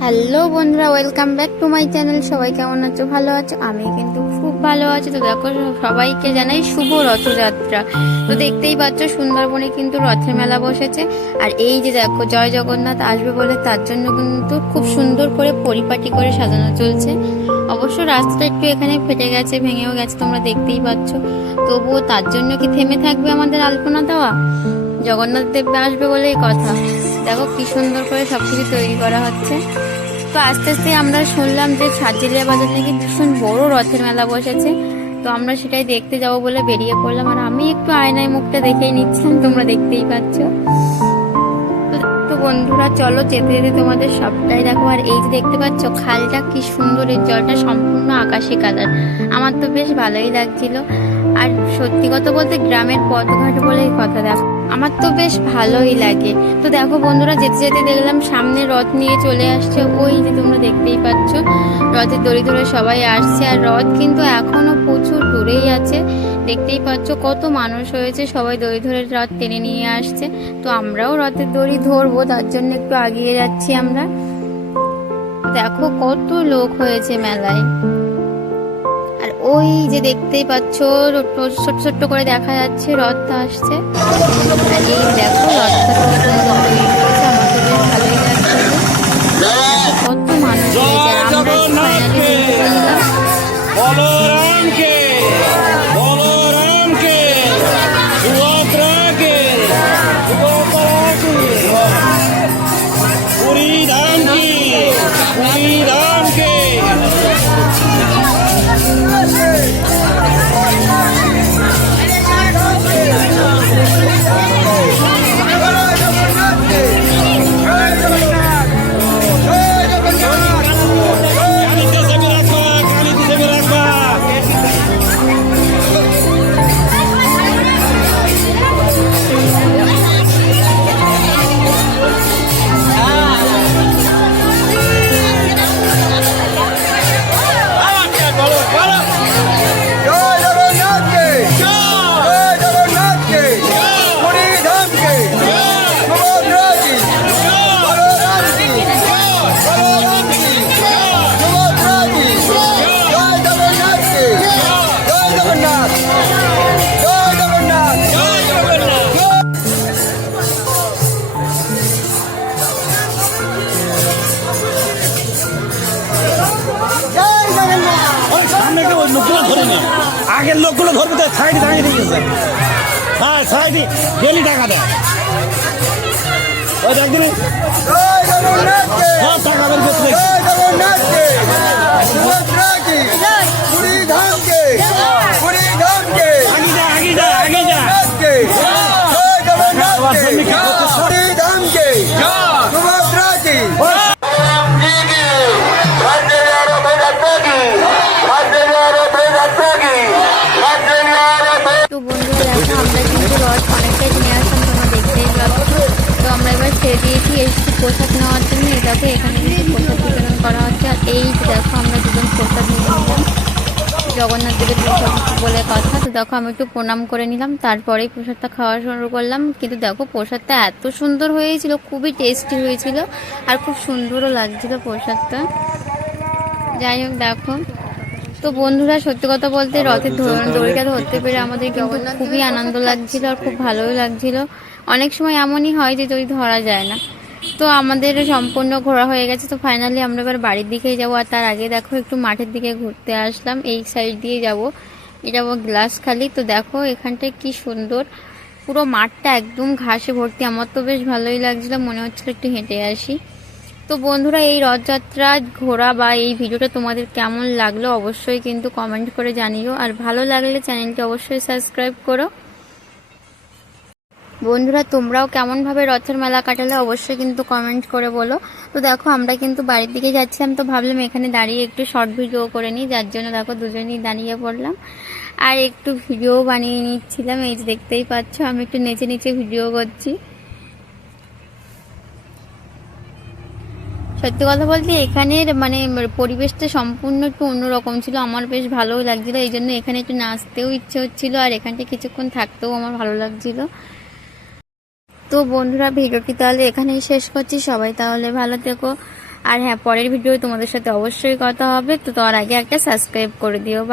Hello বন্ধুরা, welcome back to my channel. সবাই কেমন আছো? ভালো আছো? আমি কিন্তু খুব ভালো আছি। তো দেখো, সবাইকে জানাই শুভ রথযাত্রা। তো দেখতেই পাচ্ছ সুন্দরবনে কিন্তু রথের মেলা বসেছে। আর এই যে দেখো, জয় জগন্নাথ আসবে বলে তার জন্য কিন্তু খুব সুন্দর করে পরিপাটি করে সাজানো চলছে। অবশ্য রাস্তাটা একটু এখানে ফেটে গেছে, ভেঙেও গেছে, তোমরা দেখতেই পাচ্ছ। তবুও তার জন্য কি থেমে থাকবে আমাদের আলপনা দেওয়া? জগন্নাথ দেব আসবে বলেই কথা। দেখো কি সুন্দর করে সবকিছু তৈরি করা হচ্ছে। তো আস্তে আস্তে আমরা শুনলাম যে ছাজিলিয়া বাজার নাকি ভীষণ বড় রথের মেলা বসেছে। তো আমরা সেটাই দেখতে যাব বলে বেরিয়ে পড়লাম। আর আমি একটু আয়নায় মুখটা দেখেই নিচ্ছিলাম, তোমরা দেখতেই পাচ্ছ। তো বন্ধুরা চলো, যেতে যেতে তোমাদের সবটাই দেখো। আর এই যে দেখতে পাচ্ছ খালটা কি সুন্দর, এর জলটা সম্পূর্ণ আকাশি কালার। আমার তো বেশ ভালোই লাগছিল। আর সত্যি কথা বলতে গ্রামের পথঘাট বলেই কথা, দেখো আমার তো বেশ ভালোই লাগে। তো দেখো বন্ধুরা, যেতে যেতে দেখলাম সামনে রথ নিয়ে চলে আসছে। ওই যে তোমরা দেখতেই পাচ্ছ রথের দড়ি ধরে সবাই আসছে। আর রথ কিন্তু এখনো প্রচুর দূরেই আছে, দেখতেই পাচ্ছ কত মানুষ হয়েছে, সবাই দড়ি ধরে রথ টেনে নিয়ে আসছে। তো আমরাও রথের দড়ি ধরবো, তার জন্য একটু এগিয়ে যাচ্ছি আমরা। দেখো কত লোক হয়েছে মেলায়। আর ওই যে দেখতেই পাচ্ছ ছোট্ট ছোট্ট করে দেখা যাচ্ছে রথটা আসছে। আর এই দেখো রথটা তৈরি করেছে, আমার তো বেশ ভালোই লাগছে। কত মানুষ হয়েছে, আর আমরা একটু ফাইনালি দেখতে আগের লোকগুলো ধরবে তো সাইডে দাঁড়িয়ে দিয়েছে। হ্যাঁ সাইডে ডেলি টাকা দেয়। ওই দেখুন সব টাকা বের করতে ছেড়ে দিয়েছি এসেছি প্রসাদ নেওয়ার জন্য। এই দেখো এখানে কিন্তু প্রসাদ বিতরণ করা হচ্ছে। আর এই দেখো আমরা দুজন প্রসাদ নিয়ে নিলাম, জগন্নাথ দেবের প্রসাদ বলে কথা। তো দেখো আমি একটু প্রণাম করে নিলাম, তারপরেই প্রসাদটা খাওয়া শুরু করলাম। কিন্তু দেখো প্রসাদটা এত সুন্দর হয়েছিল, খুবই টেস্টি হয়েছিল, আর খুব সুন্দরও লাগছিল প্রসাদটা। যাই হোক দেখো, তো বন্ধুরা সত্যি কথা বলতে রথের দড়িটা ধরতে পেরে আমাদের কিন্তু খুবই আনন্দ লাগছিল, আর খুব ভালোও লাগছিল। অনেক সময় এমনই হয় যে দড়ি ধরা যায় না। তো আমাদের সম্পূর্ণ ঘোরা হয়ে গেছে। তো ফাইনালি আমরা এবার বাড়ির দিকেই যাবো। আর তার আগে দেখো একটু মাঠের দিকে ঘুরতে আসলাম, এই সাইড দিয়ে যাব, এটা গ্লাসখালি। তো দেখো এখানটায় কি সুন্দর, পুরো মাঠটা একদম ঘাসে ভর্তি। আমার তো বেশ ভালোই লাগছিল, মনে হচ্ছিল একটু হেঁটে আসি। তো বন্ধুরা এই রথযাত্রা ঘোরা বা এই ভিডিওটা তোমাদের কেমন লাগলো অবশ্যই কিন্তু কমেন্ট করে জানিও। আর ভালো লাগলে চ্যানেলটি অবশ্যই সাবস্ক্রাইব করো। বন্ধুরা তোমরাও কেমনভাবে রথের মেলা কাটালে অবশ্যই কিন্তু কমেন্ট করে বলো। তো দেখো আমরা কিন্তু বাড়ির দিকে যাচ্ছিলাম, তো ভাবলাম এখানে দাঁড়িয়ে একটু শর্ট ভিডিও করে নিই, যার জন্য দেখো দুজনেই দাঁড়িয়ে পড়লাম আর একটু ভিডিও বানিয়ে নিচ্ছিলাম। এই যে দেখতেই পাচ্ছ আমি একটু নেচে নেচে ভিডিও করছি। সত্যি কথা বলতে এখানের মানে পরিবেশটা সম্পূর্ণ একটু অন্যরকম ছিল, আমার বেশ ভালোও লাগছিল। এই জন্য এখানে একটু নাচতেও ইচ্ছে হচ্ছিল, আর এখানটা কিছুক্ষণ থাকতেও আমার ভালো লাগছিল। তো বন্ধুরা ভিডিওটি তাহলে এখানেই শেষ করছি। সবাই তাহলে ভালো থেকো, আর হ্যাঁ, পরের ভিডিও তোমাদের সাথে অবশ্যই কথা হবে, তো তার আগে একটা সাবস্ক্রাইব করে দিও। বাই।